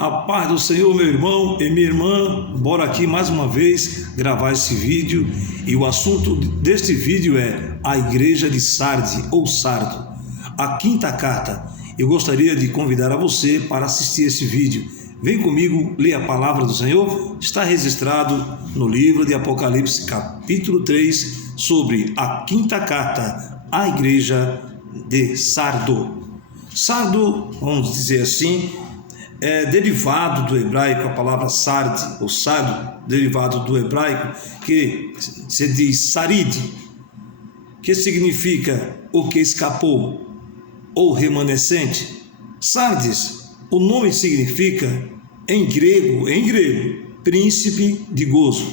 A paz do Senhor, meu irmão e minha irmã. Bora aqui mais uma vez gravar esse vídeo. E o assunto deste vídeo é a igreja de Sardes ou Sardo, a quinta carta. Eu gostaria de convidar a você para assistir esse vídeo. Vem comigo ler a palavra do Senhor. Está registrado no livro de Apocalipse, capítulo 3, sobre a quinta carta à igreja de Sardo. Sardo, vamos dizer assim, é derivado do hebraico, a palavra sarde ou sardo, derivado do hebraico, que se diz saride, que significa o que escapou ou remanescente. Sardes, o nome significa em grego, príncipe de gozo.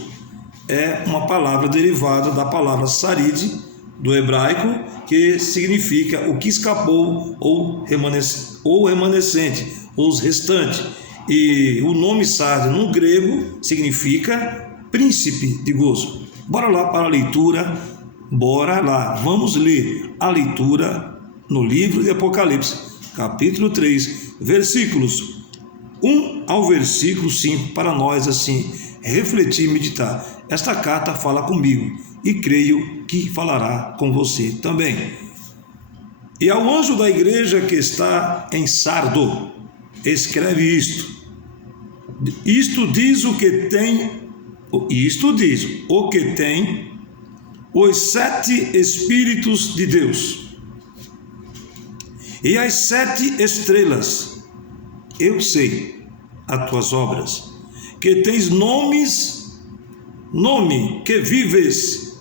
É uma palavra derivada da palavra saride, do hebraico, que significa o que escapou ou remanescente, os restantes. E o nome Sardo no grego significa príncipe de gozo. Bora lá para a leitura, bora lá, vamos ler a leitura no livro de Apocalipse, capítulo 3, versículos 1 ao versículo 5, para nós assim refletir e meditar. Esta carta fala comigo e creio que falará com você também. E ao anjo da igreja que está em Sardo, escreve isto. Isto diz o que tem os 7 Espíritos de Deus e as 7 estrelas. Eu sei as tuas obras, que tens nome que vives,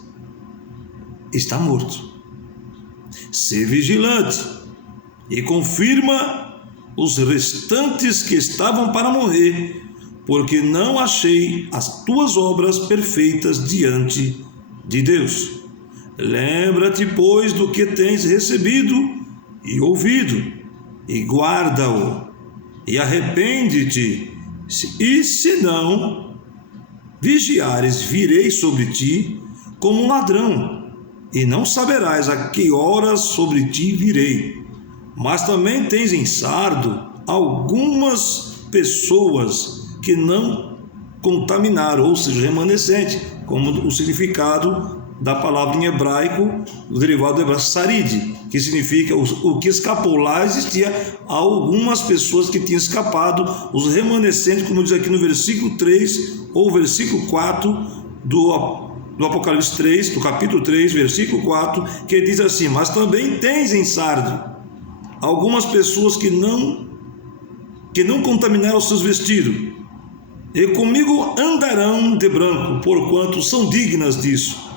está morto. Sê vigilante e confirma os restantes que estavam para morrer, porque não achei as tuas obras perfeitas diante de Deus. Lembra-te, pois, do que tens recebido e ouvido, e guarda-o, e arrepende-te, e se não vigiares, virei sobre ti como um ladrão, e não saberás a que horas sobre ti virei. Mas também tens em Sardo algumas pessoas que não contaminaram, ou seja, remanescente, como o significado da palavra em hebraico, o derivado do hebraico saride, que significa o que escapou. Lá existia algumas pessoas que tinham escapado, os remanescentes, como diz aqui no versículo 3 ou versículo 4 do Apocalipse 3, do capítulo 3, versículo 4, que diz assim: mas também tens em Sardo algumas pessoas que não contaminaram seus vestidos, e comigo andarão de branco, porquanto são dignas disso.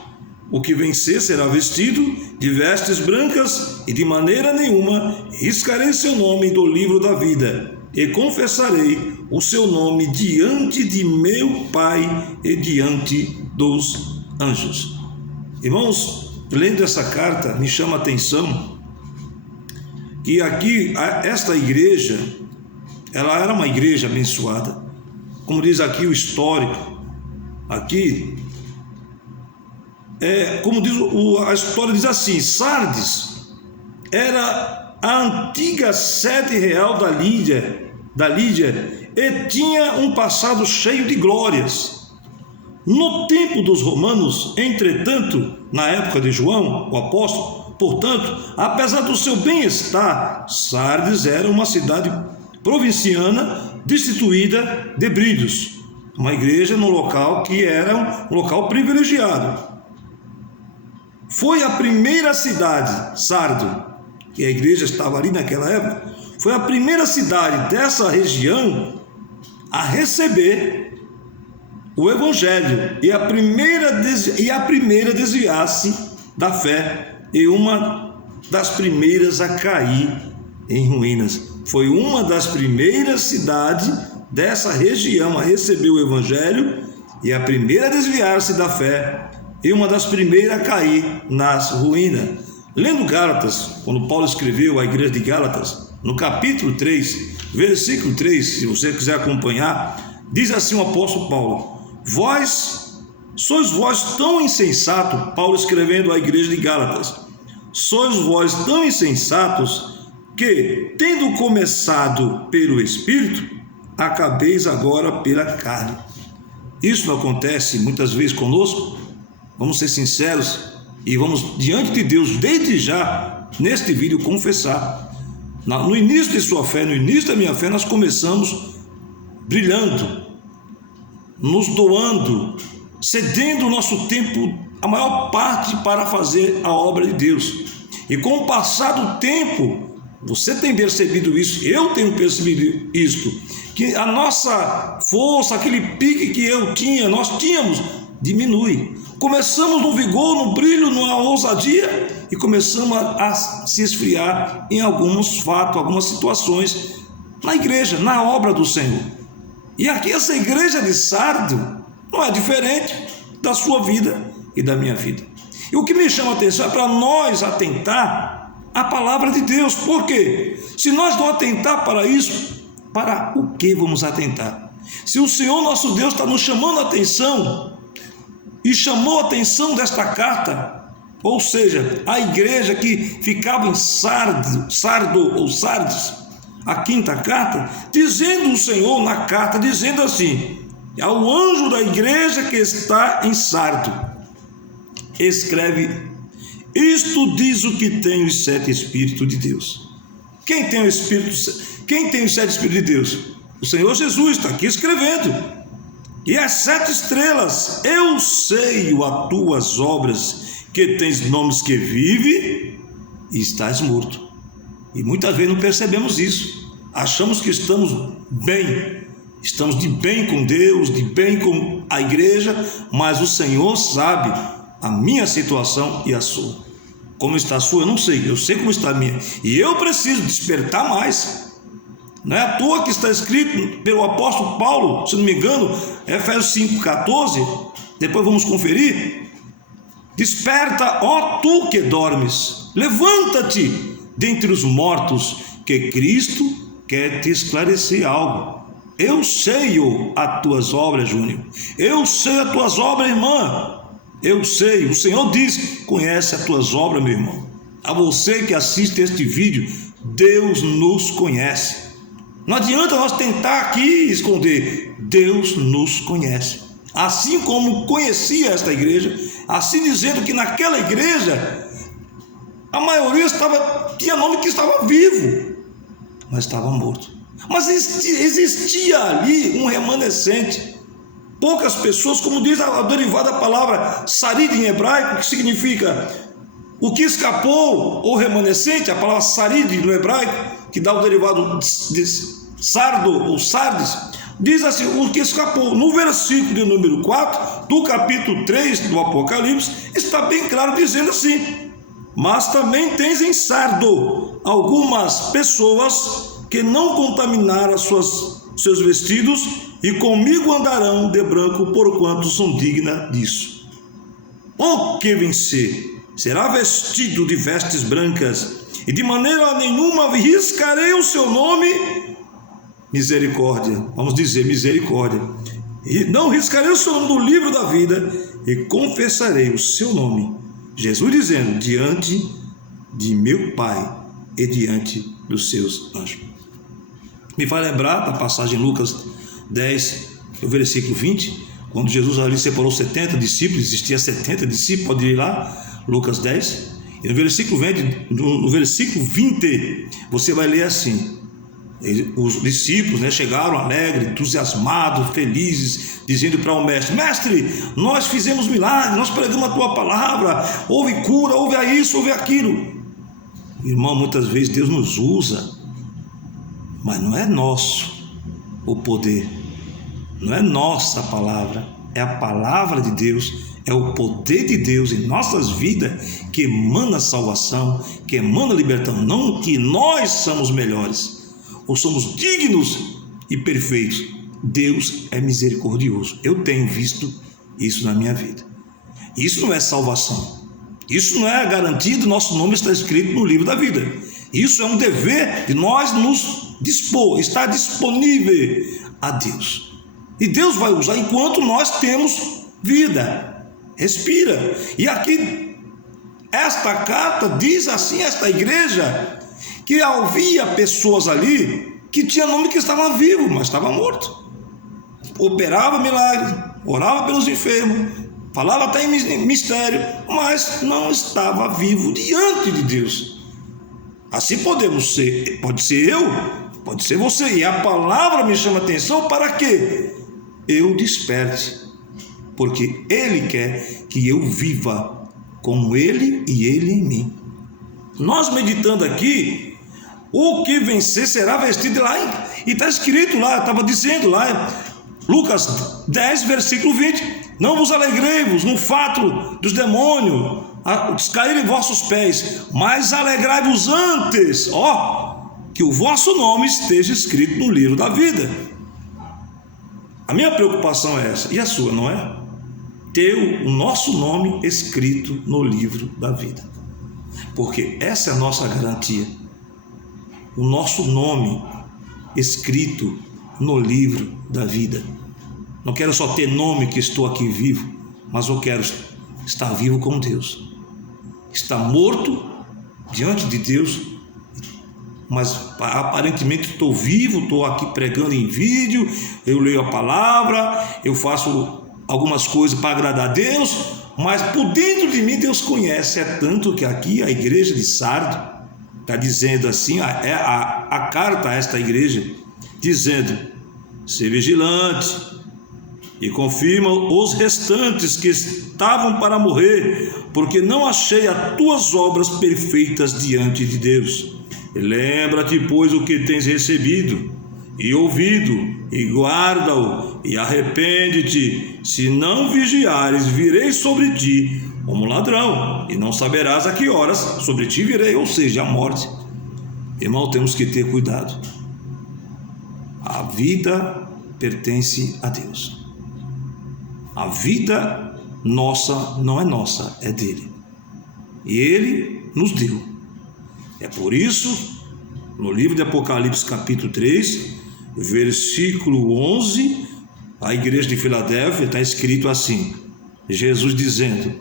O que vencer será vestido de vestes brancas, e de maneira nenhuma riscarei seu nome do livro da vida, e confessarei o seu nome diante de meu Pai e diante dos anjos. Irmãos, lendo essa carta, me chama a atenção que aqui, esta igreja, ela era uma igreja abençoada, como diz aqui o histórico. Aqui, como diz a história, diz assim: Sardes era a antiga sede real da Lídia, e tinha um passado cheio de glórias. No tempo dos romanos, entretanto, na época de João, o apóstolo, portanto, apesar do seu bem-estar, Sardes era uma cidade provinciana destituída de brilhos, uma igreja no local que era um local privilegiado. Foi a primeira cidade, Sardo, que a igreja estava ali naquela época, foi a primeira cidade dessa região a receber o evangelho e a primeira a desviar-se da fé, e uma das primeiras a cair em ruínas. Foi uma das primeiras cidades dessa região a receber o evangelho, e a primeira a desviar-se da fé, e uma das primeiras a cair nas ruínas. Lendo Gálatas, quando Paulo escreveu à igreja de Gálatas, no capítulo 3, versículo 3, se você quiser acompanhar, diz assim o apóstolo Paulo: sois vós tão insensato, Paulo escrevendo à igreja de Gálatas, sois vós tão insensatos que, tendo começado pelo Espírito, acabeis agora pela carne. Isso não acontece muitas vezes conosco? Vamos ser sinceros e vamos diante de Deus, desde já, neste vídeo, confessar. No início de sua fé, no início da minha fé, nós começamos brilhando, nos doando, cedendo o nosso tempo, a maior parte, para fazer a obra de Deus. E com o passar do tempo, você tem percebido isso, eu tenho percebido isso, que a nossa força, aquele pique que nós tínhamos, diminui. Começamos no vigor, no brilho, na ousadia, e começamos a se esfriar em alguns fatos, algumas situações na igreja, na obra do Senhor. E aqui essa igreja de Sardo não é diferente da sua vida e da minha vida. E o que me chama a atenção é para nós atentar à palavra de Deus. Por quê? Se nós não atentar para isso, para o que vamos atentar? Se o Senhor nosso Deus está nos chamando a atenção, e chamou a atenção desta carta, ou seja, a igreja que ficava em Sardo ou Sardes, a quinta carta, dizendo o Senhor na carta, dizendo assim: ao anjo da igreja que está em Sardo, escreve: isto diz o que tem os 7 Espíritos de Deus. Quem tem os 7 Espíritos de Deus? O Senhor Jesus está aqui escrevendo. E as 7 estrelas: eu sei as tuas obras, que tens nomes que vive e estás morto. E muitas vezes não percebemos isso. Achamos que estamos bem, estamos de bem com Deus, de bem com a igreja, mas o Senhor sabe a minha situação e a sua. Como está a sua, eu não sei, eu sei como está a minha. E eu preciso despertar mais. Não é à toa que está escrito pelo apóstolo Paulo, se não me engano, Efésios 5,14, depois vamos conferir: desperta, ó tu que dormes, levanta-te dentre os mortos, que Cristo quer te esclarecer algo. Eu sei as tuas obras, Júnior, eu sei as tuas obras, irmã, eu sei. O Senhor diz: conhece as tuas obras, meu irmão. A você que assiste este vídeo, Deus nos conhece. Não adianta nós tentar aqui esconder. Deus nos conhece. Assim como conhecia esta igreja, assim dizendo que naquela igreja a maioria tinha nome que estava vivo, mas estava morto. Mas existia ali um remanescente. Poucas pessoas, como diz a derivada palavra sarid em hebraico, que significa o que escapou, ou remanescente, a palavra sarid no hebraico, que dá o derivado de Sardo ou Sardes, diz assim: o que escapou. No versículo de número 4 do capítulo 3 do Apocalipse, está bem claro dizendo assim: mas também tens em Sardo algumas pessoas que não contaminaram seus vestidos, e comigo andarão de branco, porquanto são dignas disso. O que vencer será vestido de vestes brancas, e de maneira nenhuma riscarei o seu nome. Misericórdia, vamos dizer misericórdia. E não riscarei o seu nome do livro da vida, e confessarei o seu nome. Jesus dizendo: diante de meu Pai e diante dos seus anjos. Me faz lembrar da passagem em Lucas 10, o versículo 20, quando Jesus ali separou 70 discípulos, existia 70 discípulos, pode ir lá, Lucas 10, e no versículo 20, você vai ler assim: os discípulos, chegaram alegres, entusiasmados, felizes, dizendo para o mestre: mestre, nós fizemos milagres, nós pregamos a tua palavra, houve cura, houve isso, houve aquilo. Irmão, muitas vezes Deus nos usa, mas não é nosso o poder, não é nossa palavra, é a palavra de Deus, é o poder de Deus em nossas vidas que emana salvação, que emana libertação. Não que nós somos melhores ou somos dignos e perfeitos. Deus é misericordioso. Eu tenho visto isso na minha vida. Isso não é salvação, isso não é garantido, nosso nome está escrito no livro da vida. Isso é um dever de nós nos dispor, estar disponível a Deus. E Deus vai usar enquanto nós temos vida, respira. E aqui, esta carta diz assim, esta igreja, que havia pessoas ali que tinha nome que estava vivo, mas estava morto. Operava milagres, orava pelos enfermos, falava até em mistério, mas não estava vivo diante de Deus. Assim podemos ser, pode ser eu, pode ser você, e a palavra me chama a atenção para que eu desperte, porque Ele quer que eu viva como Ele e Ele em mim. Nós meditando aqui, o que vencer será vestido lá, e está escrito lá, estava dizendo lá, Lucas 10, versículo 20, não vos alegrei-vos no fato dos demônios caírem em vossos pés, mas alegrai-vos antes, que o vosso nome esteja escrito no livro da vida. A minha preocupação é essa, e a sua, não é? Ter o nosso nome escrito no livro da vida, porque essa é a nossa garantia, o nosso nome escrito no livro da vida. Não quero só ter nome que estou aqui vivo, mas eu quero estar vivo com Deus, estar morto diante de Deus, mas aparentemente estou vivo, estou aqui pregando em vídeo, eu leio a palavra, eu faço algumas coisas para agradar a Deus, mas por dentro de mim Deus conhece. É tanto que aqui a igreja de Sardo está dizendo assim, a carta a esta igreja, dizendo: ser vigilante e confirma os restantes que estavam para morrer, porque não achei as tuas obras perfeitas diante de Deus. E lembra-te, pois, o que tens recebido e ouvido, e guarda-o, e arrepende-te. Se não vigiares, virei sobre ti como ladrão, e não saberás a que horas sobre ti virei, ou seja, a morte. Irmão, temos que ter cuidado. A vida pertence a Deus. A vida nossa não é nossa, é dele. E ele nos deu. É por isso, no livro de Apocalipse, capítulo 3, versículo 11, a igreja de Filadélfia, está escrito assim: Jesus dizendo: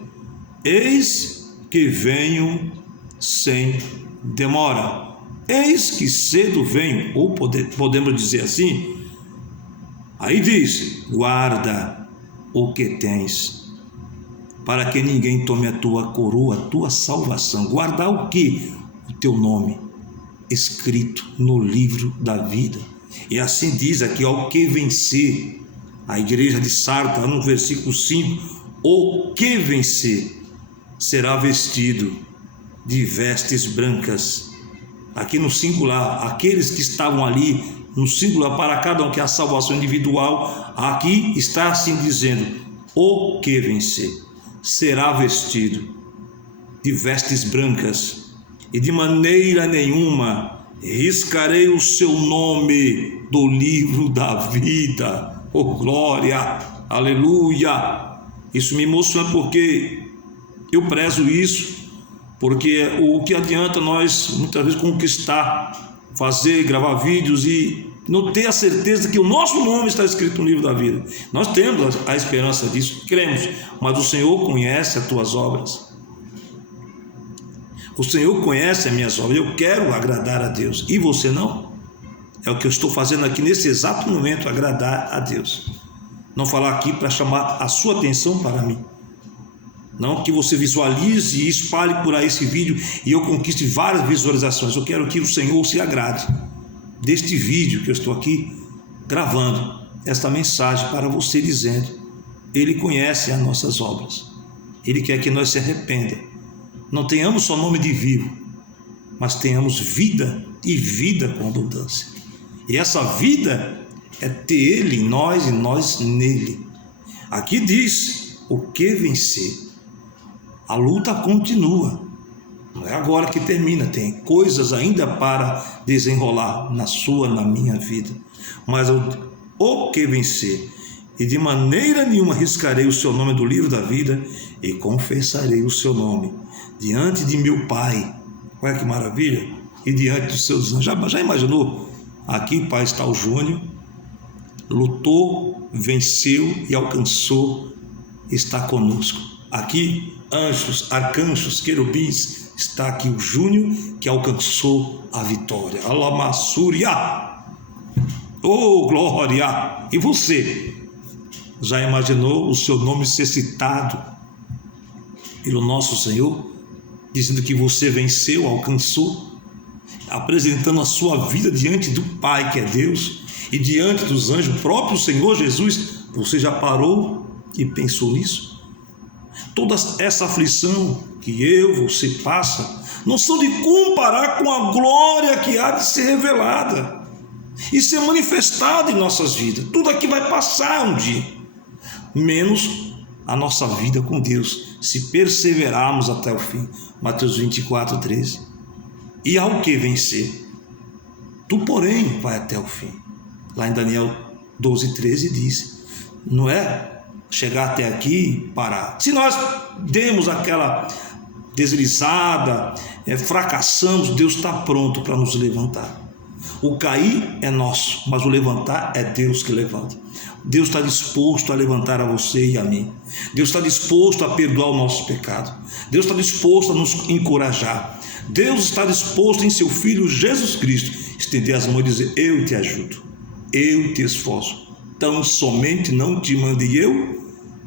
eis que venho sem demora. Eis que cedo venho, ou podemos dizer assim. Aí diz: guarda o que tens, para que ninguém tome a tua coroa, a tua salvação. Guardar o que? O teu nome escrito no livro da vida. E assim diz aqui: ao que vencer, a igreja de Sardo, no versículo 5, o que vencer será vestido de vestes brancas. Aqui no singular, aqueles que estavam ali no singular, para cada um, que é a salvação individual. Aqui está assim dizendo: o que vencer será vestido de vestes brancas, e de maneira nenhuma riscarei o seu nome do livro da vida. Oh glória, aleluia. Isso me emociona, porque eu prezo isso, porque o que adianta nós muitas vezes conquistar, fazer, gravar vídeos e não ter a certeza que o nosso nome está escrito no livro da vida. Nós temos a esperança disso, cremos, mas o Senhor conhece as tuas obras. O Senhor conhece as minhas obras. Eu quero agradar a Deus, e você não? É o que eu estou fazendo aqui nesse exato momento, agradar a Deus. Não falar aqui para chamar a sua atenção para mim. Não que você visualize e espalhe por aí esse vídeo e eu conquiste várias visualizações. Eu quero que o Senhor se agrade deste vídeo que eu estou aqui gravando, esta mensagem para você, dizendo: Ele conhece as nossas obras. Ele quer que nós se arrependa. Não tenhamos só nome de vivo, mas tenhamos vida, e vida com abundância. E essa vida é ter Ele em nós e nós nele. Aqui diz: o que vencer. A luta continua, não é agora que termina, tem coisas ainda para desenrolar na sua, na minha vida. Mas o que vencer, e de maneira nenhuma riscarei o seu nome do livro da vida, e confessarei o seu nome diante de meu Pai. Olha que maravilha! E diante dos seus anjos. Já imaginou? Aqui, Pai, está o Júnior, lutou, venceu e alcançou, está conosco. Aqui, anjos, arcanjos, querubins, está aqui o Júnior, que alcançou a vitória. Alamassúria! Oh, glória! E você? Já imaginou o seu nome ser citado pelo nosso Senhor, dizendo que você venceu, alcançou, apresentando a sua vida diante do Pai, que é Deus, e diante dos anjos, o próprio Senhor Jesus? Você já parou e pensou nisso? Toda essa aflição que você passa, não são de comparar com a glória que há de ser revelada e ser manifestada em nossas vidas. Tudo aqui vai passar um dia, menos a nossa vida com Deus, se perseverarmos até o fim. Mateus 24:13. E há o que vencer? Tu, porém, vai até o fim. Lá em Daniel 12:13 diz, não é chegar até aqui e parar. Se nós demos aquela deslizada, fracassamos, Deus está pronto para nos levantar. O cair é nosso, mas o levantar é Deus que levanta. Deus está disposto a levantar a você e a mim. Deus está disposto a perdoar o nosso pecado. Deus está disposto a nos encorajar. Deus está disposto em seu Filho Jesus Cristo estender as mãos e dizer, eu te ajudo, eu te esforço. Tão somente não te mandei eu?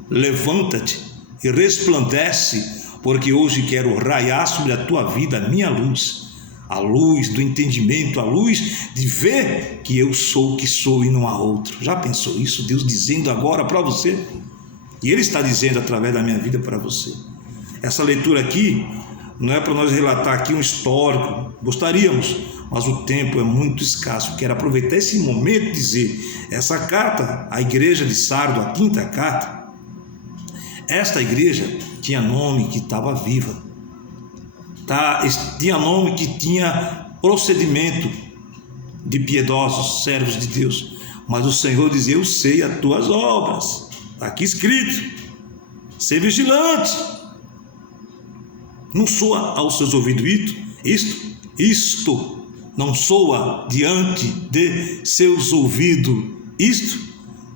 Levanta-te e resplandece, porque hoje quero raiar sobre a tua vida a minha luz, a luz do entendimento, a luz de ver que eu sou o que sou e não há outro. Já pensou isso? Deus dizendo agora para você? E Ele está dizendo através da minha vida para você. Essa leitura aqui não é para nós relatar aqui um histórico, gostaríamos, mas o tempo é muito escasso. Quero aproveitar esse momento e dizer, essa carta, a igreja de Sardo, a 5ª carta, esta igreja tinha nome que estava viva, tinha nome que tinha procedimento de piedosos, servos de Deus, mas o Senhor dizia, eu sei as tuas obras, está aqui escrito, ser vigilante, não soa aos seus ouvidos isto não soa diante de seus ouvidos, isto,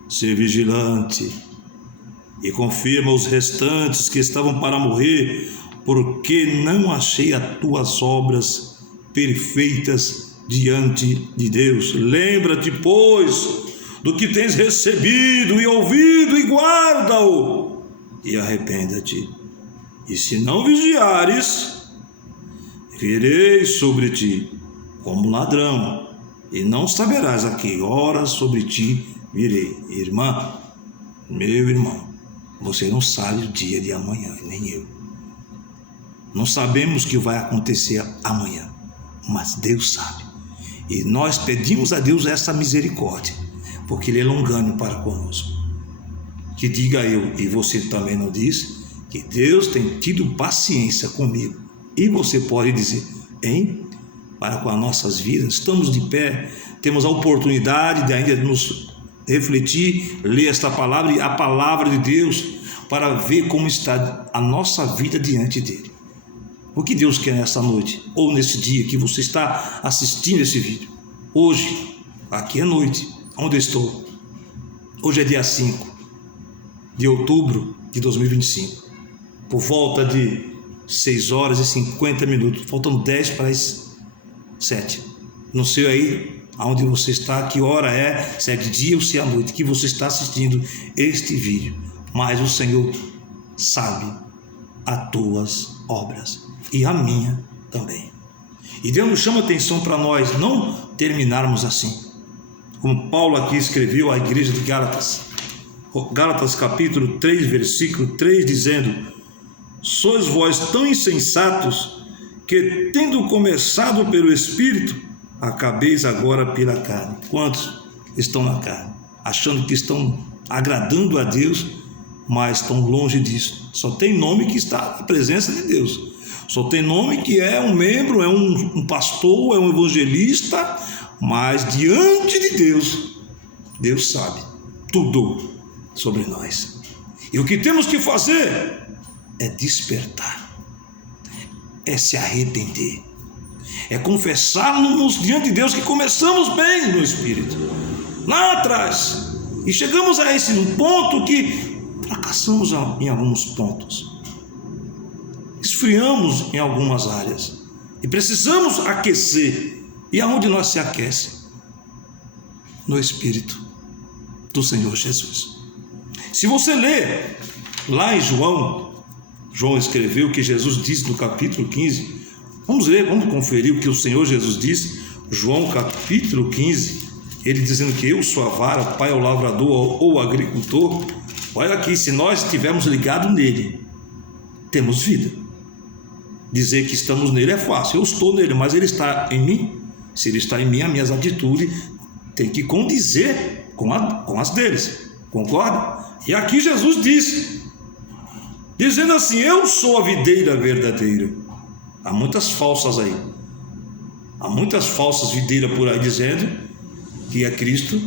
ser vigilante, e confirma os restantes que estavam para morrer, porque não achei as tuas obras perfeitas diante de Deus. Lembra-te, pois, do que tens recebido e ouvido, e guarda-o, e arrependa-te. E se não vigiares, virei sobre ti como ladrão, e não saberás a que hora sobre ti virei. Irmã, meu irmão, você não sabe o dia de amanhã, nem eu. Não sabemos o que vai acontecer amanhã, mas Deus sabe. E nós pedimos a Deus essa misericórdia, porque Ele é longânimo para conosco. Que diga eu, e você também não diz, que Deus tem tido paciência comigo. E você pode dizer, para com as nossas vidas, estamos de pé, temos a oportunidade de ainda nos refletir, ler esta palavra e a palavra de Deus, para ver como está a nossa vida diante dele. O que Deus quer nessa noite, ou nesse dia que você está assistindo esse vídeo? Hoje, aqui é noite, onde eu estou? Hoje é dia 5 de outubro de 2025, por volta de 6h50, faltam 10 para as 7. Não sei aí aonde você está, que hora é, se é de dia ou se é à noite que você está assistindo este vídeo, mas o Senhor sabe as tuas obras e a minha também. E Deus nos chama atenção para nós não terminarmos assim, como Paulo aqui escreveu à igreja de Gálatas, Gálatas capítulo 3, versículo 3, dizendo, sois vós tão insensatos, que tendo começado pelo Espírito, acabeis agora pela carne. Quantos estão na carne, achando que estão agradando a Deus, mas estão longe disso? Só tem nome que está na presença de Deus, só tem nome que é um membro, é um pastor, é um evangelista, mas diante de Deus, Deus sabe tudo sobre nós. E o que temos que fazer é despertar, é se arrepender, é confessarmos diante de Deus que começamos bem no Espírito, lá atrás, e chegamos a esse ponto que fracassamos em alguns pontos, esfriamos em algumas áreas, e precisamos aquecer. E aonde nós se aquece? no Espírito do Senhor Jesus. Se você ler lá em João escreveu o que Jesus disse no capítulo 15. Vamos ler, vamos conferir o que o Senhor Jesus disse. João capítulo 15, ele dizendo que eu sou a vara, o Pai é o lavrador ou o agricultor. Olha aqui, se nós estivermos ligados nele, temos vida. Dizer que estamos nele é fácil, eu estou nele, mas ele está em mim. Se ele está em mim, as minhas atitudes têm que condizer com as deles, concorda? E aqui Jesus disse, dizendo assim, eu sou a videira verdadeira. Há muitas falsas aí, há muitas falsas videiras por aí dizendo que é Cristo,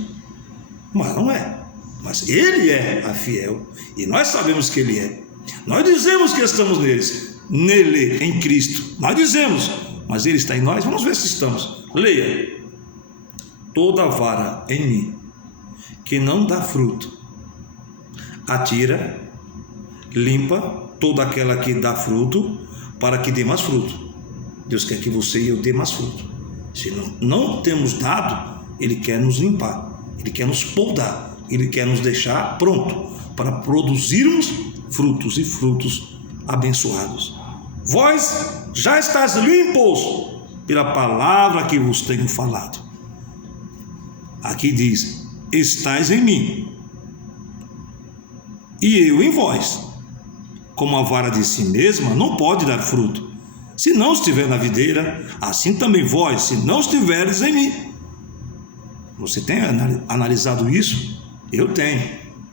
mas não é. Mas ele é a fiel, e nós sabemos que ele é. Nós dizemos que estamos nele, em Cristo, nós dizemos, mas ele está em nós. Vamos ver se estamos. Leia: toda vara em mim que não dá fruto, atira, limpa toda aquela que dá fruto, para que dê mais fruto. Deus quer que você e eu dê mais fruto. Se não temos dado, ele quer nos limpar, ele quer nos podar, ele quer nos deixar pronto para produzirmos frutos, e frutos abençoados. Vós já estáis limpos pela palavra que vos tenho falado. Aqui diz: estáis em mim e eu em vós. Como a vara de si mesma não pode dar fruto, se não estiver na videira, assim também vós, se não estiveres em mim. Você tem analisado isso? Eu tenho.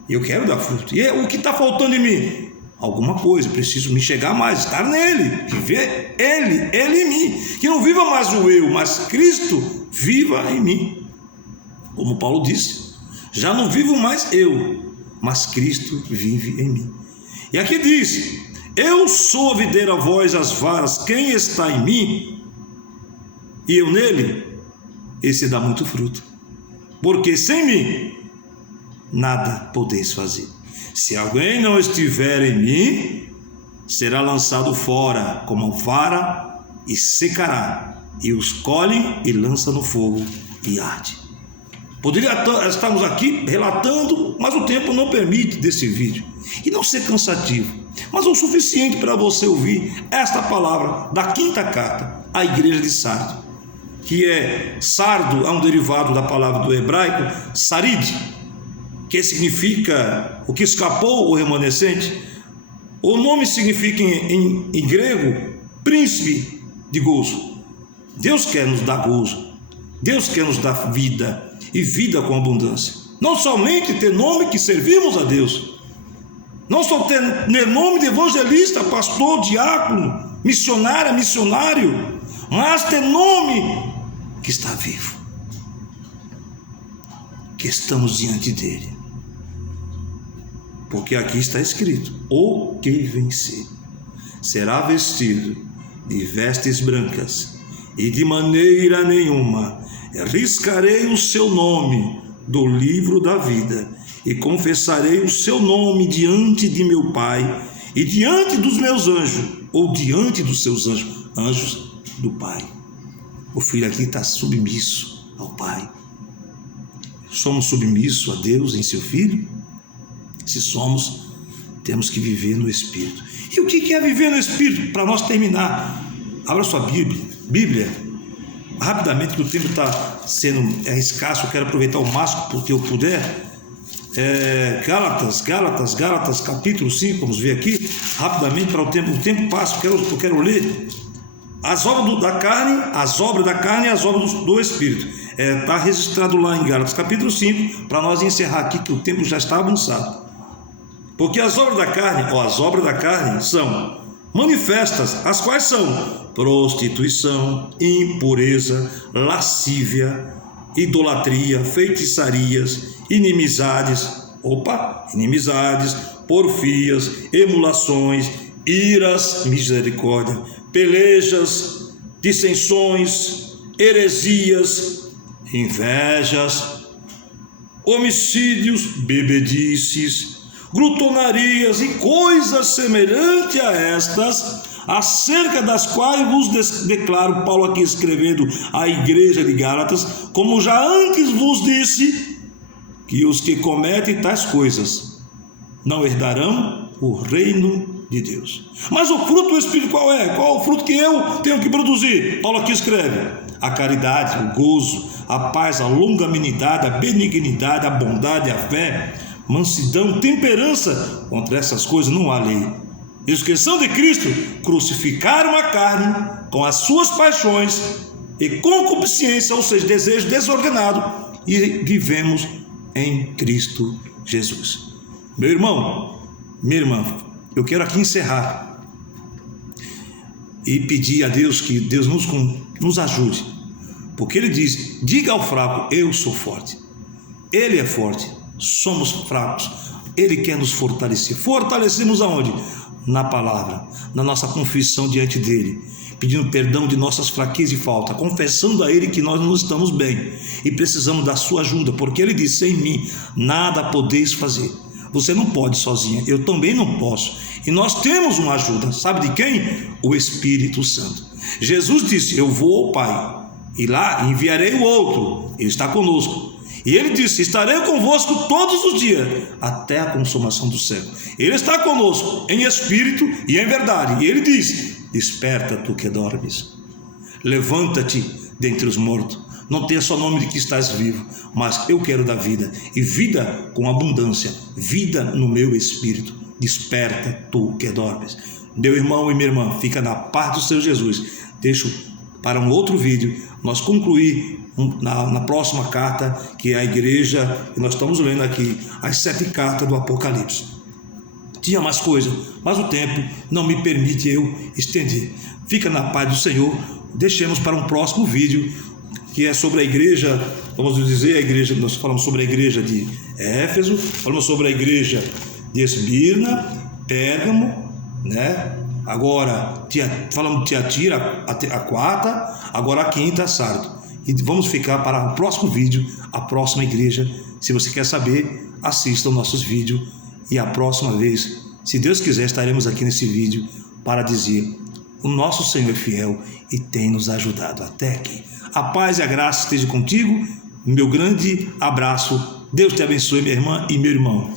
Eu quero dar fruto. E o que está faltando em mim? Alguma coisa. Preciso me chegar mais, estar nele, viver ele em mim. Que não viva mais o eu, mas Cristo viva em mim. Como Paulo disse, já não vivo mais eu, mas Cristo vive em mim. E aqui diz: eu sou a videira, vós as varas. Quem está em mim e eu nele, esse dá muito fruto, porque sem mim nada podeis fazer. Se alguém não estiver em mim, será lançado fora como vara e secará, e os colhem e lança no fogo e arde. Poderia estarmos aqui relatando, mas o tempo não permite desse vídeo, e não ser cansativo, mas o suficiente para você ouvir esta palavra da quinta carta à igreja de Sardo, que é sardo, é um derivado da palavra do hebraico sarid, que significa o que escapou, o remanescente. O nome significa em grego príncipe de gozo. Deus quer nos dar gozo, Deus quer nos dar vida, e vida com abundância. Não somente ter nome que servimos a Deus, não só ter nome de evangelista, pastor, diácono, missionária, missionário, mas ter nome que está vivo, que estamos diante dele. Porque aqui está escrito: o que vencer será vestido de vestes brancas, e de maneira nenhuma riscarei o seu nome do livro da vida, e confessarei o seu nome diante de meu Pai e diante dos meus anjos, ou diante dos seus anjos, anjos do Pai. O filho aqui está submisso ao Pai. Somos submissos a Deus em seu Filho? Se somos, temos que viver no Espírito. E o que é viver no Espírito? Para nós terminar, abra sua Bíblia. Rapidamente, que o tempo está sendo escasso, eu quero aproveitar o máximo porque eu puder. Gálatas, capítulo 5, vamos ver aqui, rapidamente, para o tempo passa, eu quero ler as obras da carne e as obras do Espírito. Está registrado lá em Gálatas, capítulo 5, para nós encerrar aqui, que o tempo já está avançado. Porque as obras da carne são manifestas, as quais são prostituição, impureza, lascívia, idolatria, feitiçarias, inimizades, porfias, emulações, iras, misericórdia, pelejas, dissensões, heresias, invejas, homicídios, bebedices, glutonarias e coisas semelhantes a estas, acerca das quais vos declaro, Paulo aqui escrevendo à igreja de Gálatas, como já antes vos disse, que os que cometem tais coisas não herdarão o reino de Deus. Mas o fruto do Espírito qual é? Qual é o fruto que eu tenho que produzir? Paulo aqui escreve: a caridade, o gozo, a paz, a longanimidade, a benignidade, a bondade, a fé, mansidão, temperança. Contra essas coisas não há lei. E os que são de Cristo crucificaram a carne com as suas paixões e concupiscência, ou seja, desejo desordenado, e vivemos em Cristo Jesus. Meu irmão, minha irmã, eu quero aqui encerrar e pedir a Deus que Deus nos ajude, porque Ele diz: diga ao fraco, eu sou forte. Ele é forte, somos fracos. Ele quer nos fortalecer. Fortalecemos aonde? Na palavra, na nossa confissão diante dele, pedindo perdão de nossas fraquezas e faltas, confessando a ele que nós não estamos bem e precisamos da sua ajuda, porque ele disse: sem mim nada podeis fazer. Você não pode sozinha, eu também não posso. E nós temos uma ajuda, sabe de quem? O Espírito Santo. Jesus disse: eu vou ao Pai, e lá enviarei o outro, ele está conosco. E ele disse: estarei convosco todos os dias, até a consumação do século. Ele está conosco em espírito e em verdade. E ele diz: desperta tu que dormes, levanta-te dentre os mortos. Não tenha só nome de que estás vivo, mas eu quero dar vida, e vida com abundância, vida no meu espírito. Desperta tu que dormes. Meu irmão e minha irmã, fica na paz do Senhor Jesus. Deixo para um outro vídeo nós concluir na próxima carta, que é a igreja, que nós estamos lendo aqui, as 7 cartas do Apocalipse. Tinha mais coisa, mas o tempo não me permite eu estender. Fica na paz do Senhor. Deixemos para um próximo vídeo, que é sobre a igreja, vamos dizer, a igreja, nós falamos sobre a igreja de Éfeso, falamos sobre a igreja de Esmirna, Pérgamo, né? Agora falamos de Tiatira, a quarta, agora a quinta, Sardo. E vamos ficar para o próximo vídeo, a próxima igreja. Se você quer saber, assista os nossos vídeos, e a próxima vez, se Deus quiser, estaremos aqui nesse vídeo para dizer: o nosso Senhor é fiel e tem nos ajudado até aqui. A paz e a graça esteja contigo. Meu grande abraço. Deus te abençoe, minha irmã e meu irmão.